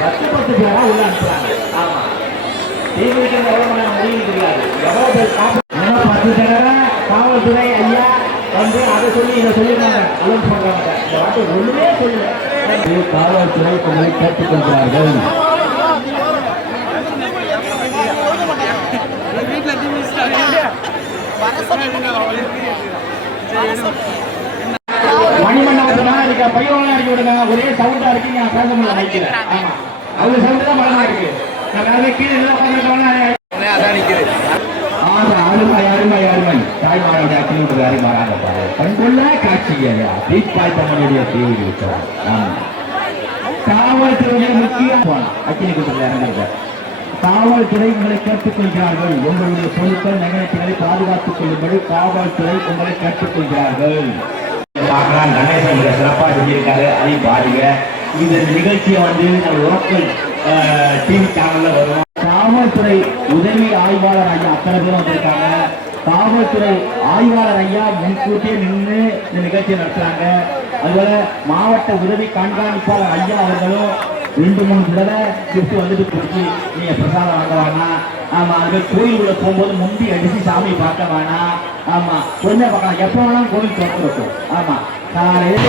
10 பேரா உள்ள அனுப்புறாங்க. ஆமா, டிவிக்கு எவ்வளவு மணி நேரம் முடியும் தெரியாது. எவ்வளவு பேர் 10 தடவை காவல்துறை ஐயா வந்து அதை சொல்லி இதை சொல்லிருக்காங்க, அலோன்ஸ் பண்றாங்க. இந்த வார்த்தை ஒண்ணுமே சொல்லல. காவல்துறை உங்களை கேட்டுக்கொள்கிறார்கள். மணிமண்டபத்துல இருக்க பையன் இறக்கி விடுங்க. ஒரே சவுண்டா இருக்கு, நான் பேச முடியல நினைக்கிறேன். ஆமா, அவங்க சவுண்ட் தான் பலமா இருக்கு. நான் வேற கீழே அருமை அருமை அருமை தாய்மாருடைய அக்கினோடு அறிமாறாங்க பாரு. கண்டுள்ள காட்சியா தீப்பாய் தம்மனுடைய தேவை இருக்கிறார். காவல்துறையை முக்கிய அக்கினி கூட்டத்தில் இறங்கிருக்க காவல்துறை உங்களை கேட்டுக்கொள்கிறார்கள். உங்களுடைய பொருட்கள் நகரத்துகளை பாதுகாத்துக் கொள்ளும்படி காவல்துறை உங்களை கேட்டுக்கொள்கிறார்கள். கணேசன் சிறப்பாக சொல்லியிருக்காரு, அதையும் பாருங்க. இந்த நிகழ்ச்சியை வந்து நம்ம லோக்கல் டிவி சேனல்ல வரும். காவல்துறை உதவி ஆய்வாளர் ஐயா அத்தனை பேரும் வந்திருக்காங்க. காவல்துறை ஆய்வாளர் ஐயா முன்கூட்டியே நின்று இந்த நிகழ்ச்சியை நடத்துறாங்க. அதுபோல மாவட்ட உதவி கண்காணிப்பாளர் ஐயா அவர்களும் 2-3 தடவை கிஃப்ட் வந்துட்டு கொடுத்து நீங்க பிரசாதம் வாங்க வேணாம். ஆமா, அது கோயிலுக்குள்ள போகும்போது முந்தி அடிச்சு சாமி பார்க்க வேணாம். ஆமா, கொஞ்சம் பார்க்கலாம். எப்போ வேணாலும் கோயில் திறந்து இருக்கும். ஆமா, காலையில்